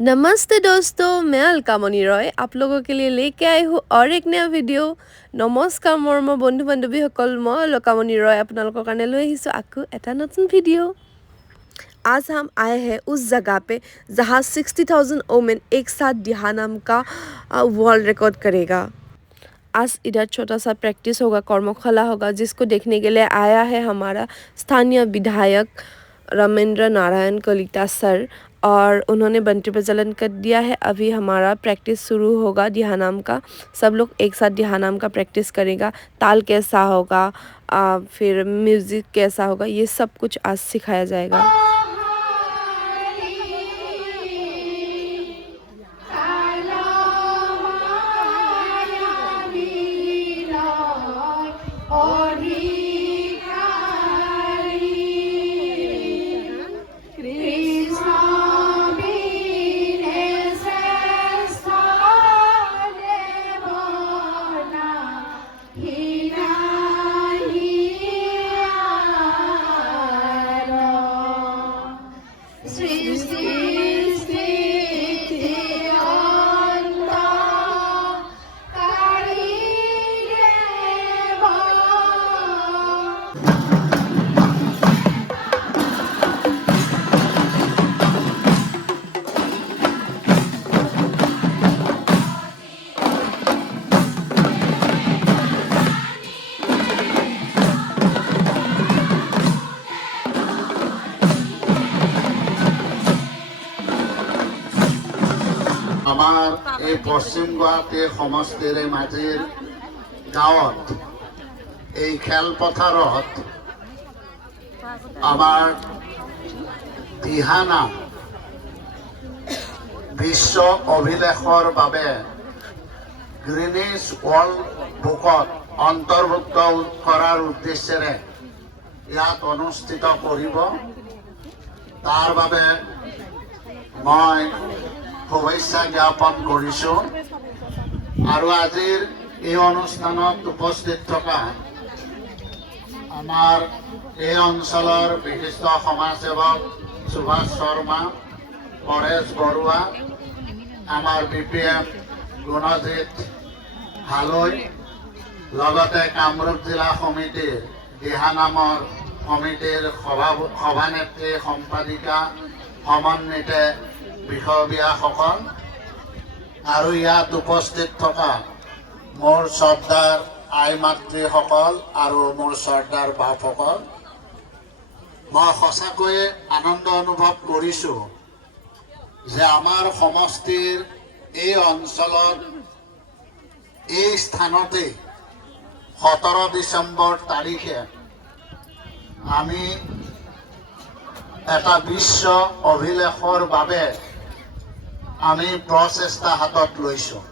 नमस्ते दोस्तों, मैं अलकामनी रॉय आप लोगों के लिए लेके आई हूँ और एक नया वीडियो। नमस्कार मर्म बंधु बान्धवीসকল, मैं अलकामनी रॉय আপোনালোকৰ কাৰণে লৈ আহিছোঁ আকৌ এটা নতুন वीडियो। आज हम आए हैं उस जगह पे जहाँ 60,000 वोमेन एक साथ ध्यानम का वर्ल्ड रिकॉर्ड करेगा। आज इधर छोटा सा प्रैक्टिस होगा, कर्मशाला होगा, जिसको देखने के लिए आया है हमारा स्थानीय विधायक रमेंद्र नारायण कलिता सर, और उन्होंने बंटी प्रज्वलन कर दिया है। अभी हमारा प्रैक्टिस शुरू होगा ध्यानाम का। सब लोग एक साथ ध्यानाम का प्रैक्टिस करेगा। ताल कैसा होगा, फिर म्यूज़िक कैसा होगा, ये सब कुछ आज सिखाया जाएगा। আমার এই পশ্চিম গুৱাহাটী সমষ্টিৰ মাজেৰ গাঁৱত এই খেলপথাৰত আমাৰ দিহানাম বিশ্ব অভিলেখৰ বাবে গ্ৰীনিছ ৱৰ্ল্ড বুকত অন্তৰ্ভুক্ত কৰাৰ উদ্দেশ্যেৰে ইয়াত অনুষ্ঠিত কৰিব। তাৰ বাবে মই শুভেচ্ছা জ্ঞাপন কৰিছোঁ। আৰু আজিৰ এই অনুষ্ঠানত উপস্থিত থকা আমাৰ এই অঞ্চলৰ বিশিষ্ট সমাজসেৱক সুভাষ শৰ্মা, পৰেশ বৰুৱা, আমাৰ BPM গুণজিৎ হালৈ, লগতে কামৰূপ জিলা সমিতিৰ দিহানামৰ কমিটিৰ সভানেত্ৰী সম্পাদিকা সমন্বিতে বিষয়বীয়াসকল, আৰু ইয়াত উপস্থিত থকা মোৰ শ্ৰদ্ধাৰ আই মাতৃসকল আৰু মোৰ শ্ৰদ্ধাৰ বাপসকল, মই সঁচাকৈয়ে আনন্দ অনুভৱ কৰিছোঁ যে আমাৰ সমষ্টিৰ এই অঞ্চলত এই স্থানতে 17 ডিচেম্বৰ তাৰিখে আমি এটা বিশ্ব অভিলেখৰ বাবে আমি প্ৰচেষ্টা হাতত লৈছোঁ।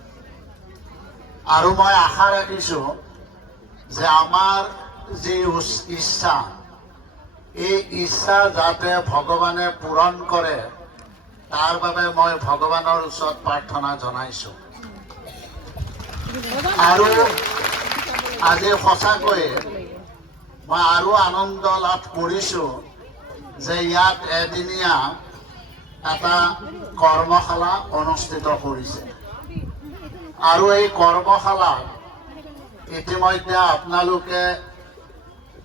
আৰু মই আশা ৰাখিছোঁ যে আমাৰ যি ইচ্ছা, এই ইচ্ছা যাতে ভগৱানে পূৰণ কৰে, তাৰ বাবে মই ভগৱানৰ ওচৰত প্ৰাৰ্থনা জনাইছোঁ। আৰু আজি সঁচাকৈয়ে মই আৰু আনন্দ লাভ কৰিছোঁ যে ইয়াত এদিনীয়া এটা কৰ্মশালা অনুষ্ঠিত কৰিছে। আৰু এই কৰ্মশালাত ইতিমধ্যে আপোনালোকে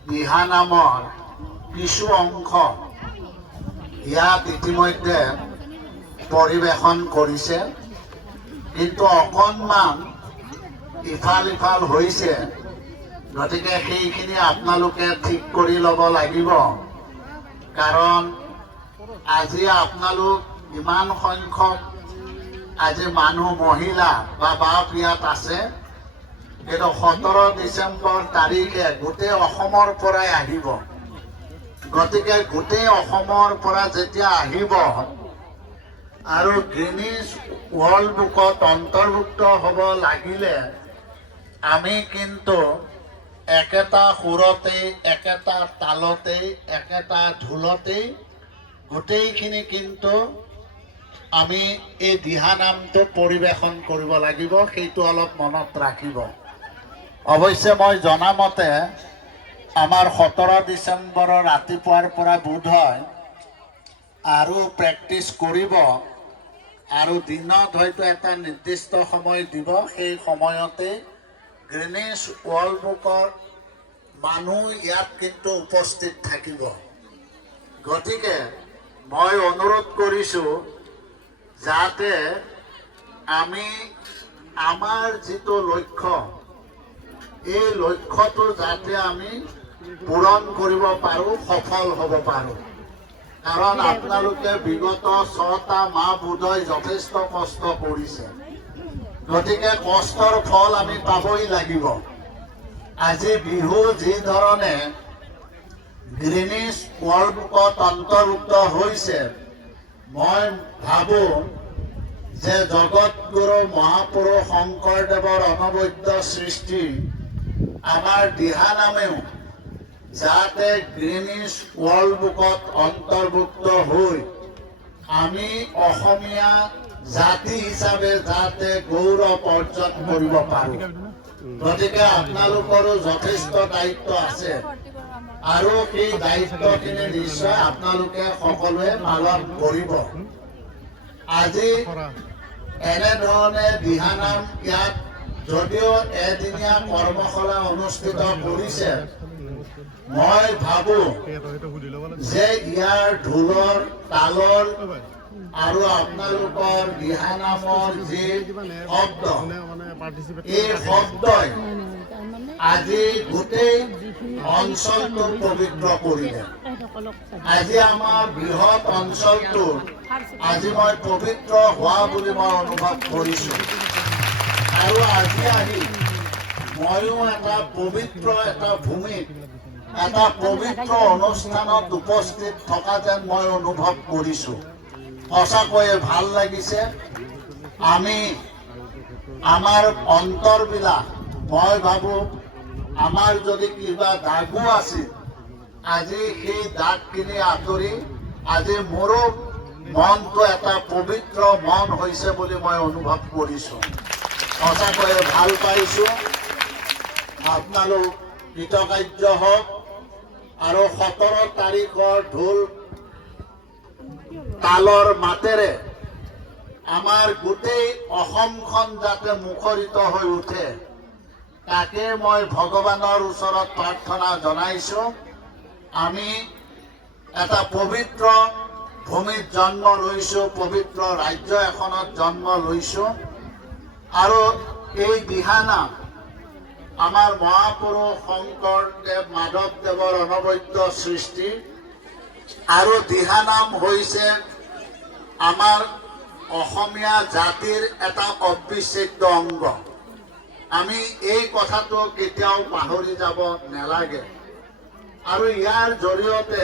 দিহানামৰ কিছু অংশ ইয়াত ইতিমধ্যে পৰিৱেশন কৰিছে, কিন্তু অকণমান ইফাল ইফাল হৈছে। গতিকে সেইখিনি আপোনালোকে ঠিক কৰি ল'ব লাগিব, কাৰণ আজি আপোনালোক ইমান সংখ্যক আজি মানুহ, মহিলা বা বাপ ইয়াত আছে, কিন্তু 17 ডিচেম্বৰ তাৰিখে গোটেই অসমৰ পৰাই আহিব। গতিকে গোটেই অসমৰ পৰা যেতিয়া আহিব আৰু গ্ৰীনিছ ৱৰ্ল্ড বুকত অন্তৰ্ভুক্ত হ'ব লাগিলে আমি কিন্তু একেটা সুৰতেই, একেটা তালতেই, একেটা ঢোলতেই গোটেইখিনি কিন্তু আমি এই দিহানামটো পৰিৱেশন কৰিব লাগিব। সেইটো অলপ মনত ৰাখিব। অৱশ্যে মই জনামতে আমাৰ 17 ডিচেম্বৰৰ ৰাতিপুৱাৰ পৰা বোধ হয় আৰু প্ৰেক্টিছ কৰিব আৰু দিনত হয়তো এটা নিৰ্দিষ্ট সময় দিব, সেই সময়তে গ্ৰীনিছ ৱৰ্ল্ড বুকৰ মানুহ ইয়াত কিন্তু উপস্থিত থাকিব। গতিকে মই অনুৰোধ কৰিছোঁ যাতে আমি আমাৰ যিটো লক্ষ্য, এই লক্ষ্যটো যাতে আমি পূৰণ কৰিব পাৰোঁ, সফল হ'ব পাৰোঁ। কাৰণ আপোনালোকে বিগত 6টা মাহ বোধহয় যথেষ্ট কষ্ট কৰিছে। গতিকে কষ্টৰ ফল আমি পাবই লাগিব। আজি বিহু যি ধৰণে গ্ৰীনিছ ৱৰ্ল্ড বুকত অন্তৰ্ভুক্ত হৈছে, মই ভাবোঁ যে জগতগুৰু মহাপুৰুষ শংকৰদেৱৰ অনবদ্য সৃষ্টি আমাৰ দিহানামেও যাতে গ্ৰীনিছ ৱৰ্ল্ড বুকত অন্তৰ্ভুক্ত হৈ আমি অসমীয়া জাতি হিচাপে যাতে গৌৰৱ অৰ্জন কৰিব পাৰোঁ। গতিকে আপোনালোকৰো যথেষ্ট দায়িত্ব আছে আৰু সেই দায়িত্বখিনি নিশ্চয় আপোনালোকে সকলোৱে পালন কৰিব। আজি এনেধৰণে দিহানাম ইয়াত যদিও এদিনীয়া কৰ্মশালা অনুষ্ঠিত কৰিছে, মই ভাবোঁ যে ইয়াৰ ঢোলৰ তালৰ আৰু আপোনালোকৰ দিহানামৰ যি শব্দ, এই শব্দই আজি গোটেই অঞ্চলটো পবিত্ৰ কৰিলে। আজি আমাৰ বৃহৎ অঞ্চলটো আজি মই পবিত্ৰ হোৱা বুলি মই অনুভৱ কৰিছোঁ। আৰু আজি আহি ময়ো এটা পবিত্ৰ এটা ভূমিত এটা পবিত্ৰ অনুষ্ঠানত উপস্থিত থকা যেন মই অনুভৱ কৰিছোঁ। সঁচাকৈয়ে ভাল লাগিছে। আমি আমাৰ অন্তৰবিলাক, মই ভাবোঁ আমাৰ যদি কিবা দাগো আছিল, আজি সেই দাগখিনি আঁতৰি আজি মোৰো মনটো এটা পবিত্ৰ মন হৈছে বুলি মই অনুভৱ কৰিছোঁ। সঁচাকৈয়ে ভাল পাইছোঁ। আপোনালোক কৃতকাৰ্য হওক আৰু 17 তাৰিখৰ ঢোল তালৰ মাতেৰে আমাৰ গোটেই অসমখন যাতে মুখৰিত হৈ উঠে, তাকে মই ভগৱানৰ ওচৰত প্ৰাৰ্থনা জনাইছোঁ। আমি এটা পবিত্ৰ ভূমিত জন্ম লৈছোঁ, পবিত্ৰ ৰাজ্য এখনত জন্ম লৈছোঁ আৰু এই দিহানাম আমাৰ মহাপুৰুষ শংকৰদেৱ মাধৱদেৱৰ অনবদ্য সৃষ্টি আৰু দিহানাম হৈছে আমাৰ অসমীয়া জাতিৰ এটা অবিচ্ছেদ্য অংগ। আমি এই কথাটো কেতিয়াও পাহৰি যাব নালাগে আৰু ইয়াৰ জৰিয়তে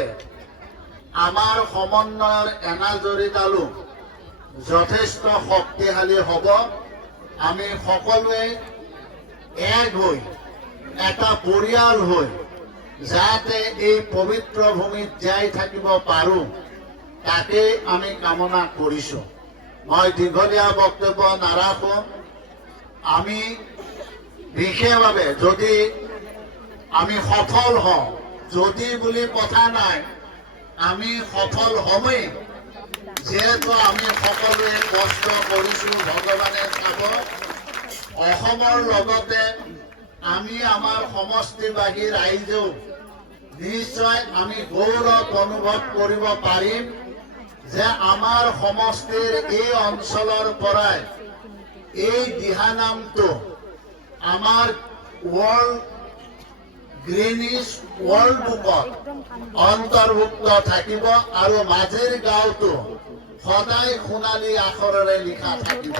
আমাৰ সমন্বয়ৰ এনাজৰীডালো যথেষ্ট শক্তিশালী হ'ব। আমি সকলোৱে এক হৈ এটা পৰিয়াল হৈ যাতে এই পবিত্ৰ ভূমিত জীয়াই থাকিব পাৰোঁ, তাকে আমি কামনা কৰিছোঁ। মই দীঘলীয়া বক্তব্য নাৰাখোঁ। আমি বিশেষভাৱে যদি আমি সফল হওঁ, যদি বুলি কথা নাই, আমি সফল হ'মেই। যিহেতু আমি সকলোৱে কষ্ট কৰিছোঁ, ভগৱানে চাব। অসমৰ লগতে আমি আমাৰ সমষ্টিবাসী ৰাইজেও নিশ্চয় আমি গৌৰৱ অনুভৱ কৰিব পাৰিম যে আমাৰ সমষ্টিৰ এই অঞ্চলৰ পৰাই এই দিহানামটো আমাৰ গ্ৰীনিছ ৱৰ্ল্ড বুকত অন্তৰ্ভুক্ত থাকিব আৰু মাজেৰ গাঁওটো সদায় সোণালী আখৰেৰে লিখা থাকিব।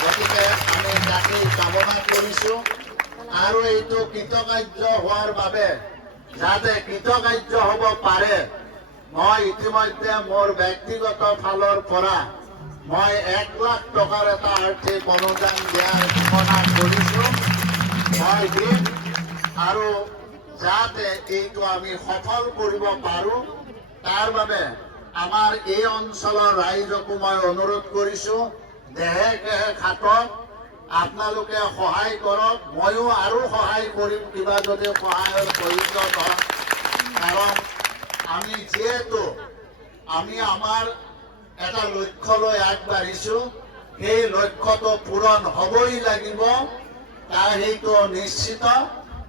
গতিকে আমি তাকেই কামনা কৰিছোঁ আৰু এইটো কৃতকাৰ্য হোৱাৰ বাবে যাতে কৃতকাৰ্য হ'ব পাৰে, মই ইতিমধ্যে মোৰ ব্যক্তিগত ফালৰ পৰা মই 1 লাখ টকাৰ এটা আৰ্থিক অনুদান দিয়াৰ ঘোষণা কৰিছোঁ। মই দিম আৰু যাতে এইটো আমি সফল কৰিব পাৰোঁ, তাৰ বাবে আমাৰ এই অঞ্চলৰ ৰাইজকো মই অনুৰোধ কৰিছোঁ, দেহে কেহে খাটক, আপোনালোকে সহায় কৰক। ময়ো আৰু সহায় কৰিম কিবা যদি সহায়ৰ প্ৰয়োজন হয়। কাৰণ আমি যিহেতু আমি আমাৰ এটা লক্ষ্য লৈ আগবাঢ়িছো সেই লক্ষ্যটো পূৰণ হ'বই লাগিব সেইটো নিশ্চিত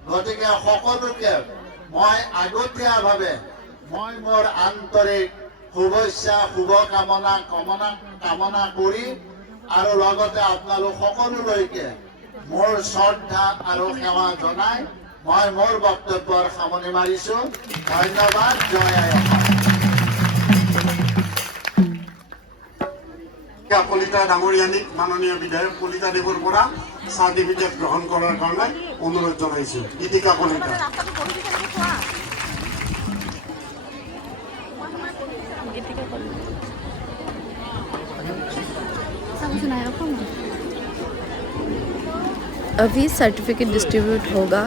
গতিকে সকলোকে মই আগতীয়াভাৱে মই মোৰ আন্তৰিক শুভেচ্ছা শুভকামনা কামনা কৰি আৰু লগতে আপোনালোক সকলোলৈকে মোৰ শ্ৰদ্ধা আৰু সেৱা জনাই মই মোৰ বক্তব্যৰ সামৰণি মাৰিছো ধন্যবাদ জয় আই অসম কলিতা ডাঙৰীয়ানীক মাননীয় বিধায়ক কলিতা দেৱৰ পৰা চাৰ্টিফিকেট গ্ৰহণ কৰাৰ কাৰণে অনুৰোধ জনাইছো গীতিকা কলিতা अभी सर्टिफिकेट डिस्ट्रीब्यूट होगा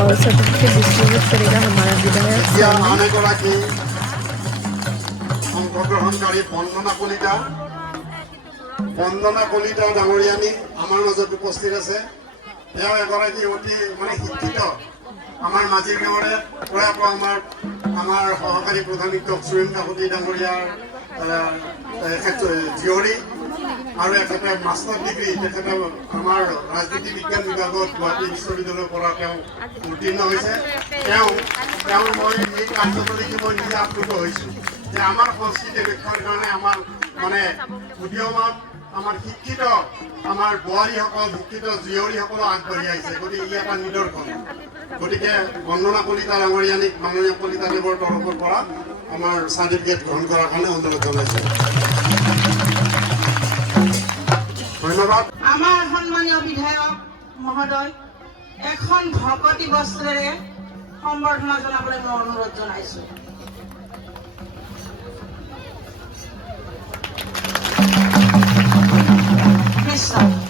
और सर्टिफिकेट डिस्ट्रीब्यूट करेगा हमारा विधायक আনেগৰাকী অংশগ্ৰহণকাৰী বন্দনা কলিতা ডাঙৰীয়ানী আমাৰ মাজত উপস্থিত আছে তেওঁ এগৰাকী অতি শিক্ষিত আমাৰ মাজিৰ গাঁৱৰে প্ৰয়াত আমাৰ সহকাৰী প্ৰধান শিক্ষক সুৰেন কাকতি ডাঙৰীয়াৰ জীয়ৰী আৰু এখেতে মাষ্টাৰ ডিগ্ৰী তেখেতে আমাৰ ৰাজনীতি বিজ্ঞান বিভাগত গুৱাহাটী বিশ্ববিদ্যালয়ৰ পৰা তেওঁ উত্তীৰ্ণ হৈছে তেওঁ মই এই কাৰ্যটো দেখি মই নিজে আপ্লুত হৈছোঁ যে আমাৰ সংস্কৃতি ৰক্ষাৰ কাৰণে আমাৰ উদীয়মান আমাৰ শিক্ষিত আমাৰ বোৱাৰীসকল শিক্ষিত জীয়ৰীসকলো আগবাঢ়ি আহিছে গতিকে ই এটা নিদৰ্শন গতিকে বন্দনা কলিতা ডাঙৰীয়ানীক মাননীয় কলিতা দেৱৰ তৰফৰ পৰা আমাৰ চাৰ্টিফিকেট গ্ৰহণ কৰাৰ কাৰণে অনুৰোধ জনাইছোঁ ধন্যবাদ আমাৰ সন্মানীয় বিধায়ক মহোদয় এখন ভকতি বস্ত্ৰেৰে সম্বৰ্ধনা জনাবলৈ মই অনুৰোধ জনাইছোঁ নিশ্চয়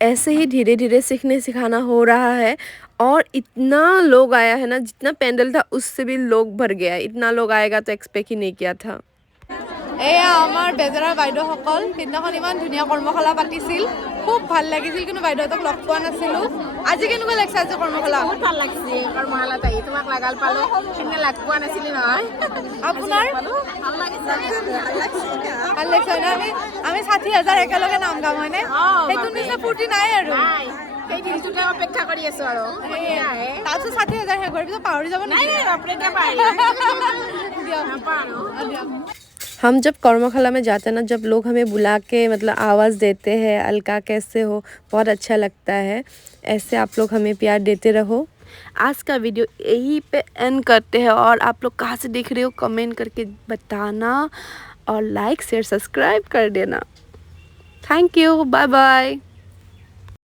ऐसे ही धीरे धीरे सीखने सिखाना हो रहा है और इतना लोग आया है ना जितना पेंडल था उससे भी लोग भर गया है इतना लोग आएगा तो एक्सपेक्ट ही नहीं किया था এয়া আমাৰ বেজেৰাৰ বাইদেউসকল সিদিনাখন ইমান ধুনীয়া কৰ্মশালা পাতিছিল খুব ভাল লাগিছিল কিন্তু বাইদেউহঁতক লগ পোৱা নাছিলোঁ আজি কেনেকুৱা লাগিছে আজি কৰ্মশালা বহুত ভাল লাগিছে কৰ্মশালাত আহি তোমাক লাগাল পালোঁ সিদিনা লগ পোৱা নাছিলি নহয় আপোনাৰ ভাল লাগিছে ভাল লাগিছে না আমি 60,000 একেলগে নাম গাম হয়নে সেইটো নিচিনা ফূৰ্তি নাই আৰু সেই দিনটোকে অপেক্ষা কৰি আছোঁ আৰু তাৰপিছত 60,000 শেষ হোৱাৰ পিছত পাহৰি যাব নাই নেকি বাপৰে हम जब कर्मशाला में जाते हैं ना जब लोग हमें बुला के मतलब आवाज़ देते हैं अलका कैसे हो बहुत अच्छा लगता है ऐसे आप लोग हमें प्यार देते रहो आज का वीडियो यहीं पे एंड करते हैं और आप लोग कहाँ से देख रहे हो कमेंट करके बताना और लाइक शेयर सब्सक्राइब कर देना थैंक यू बाय बाय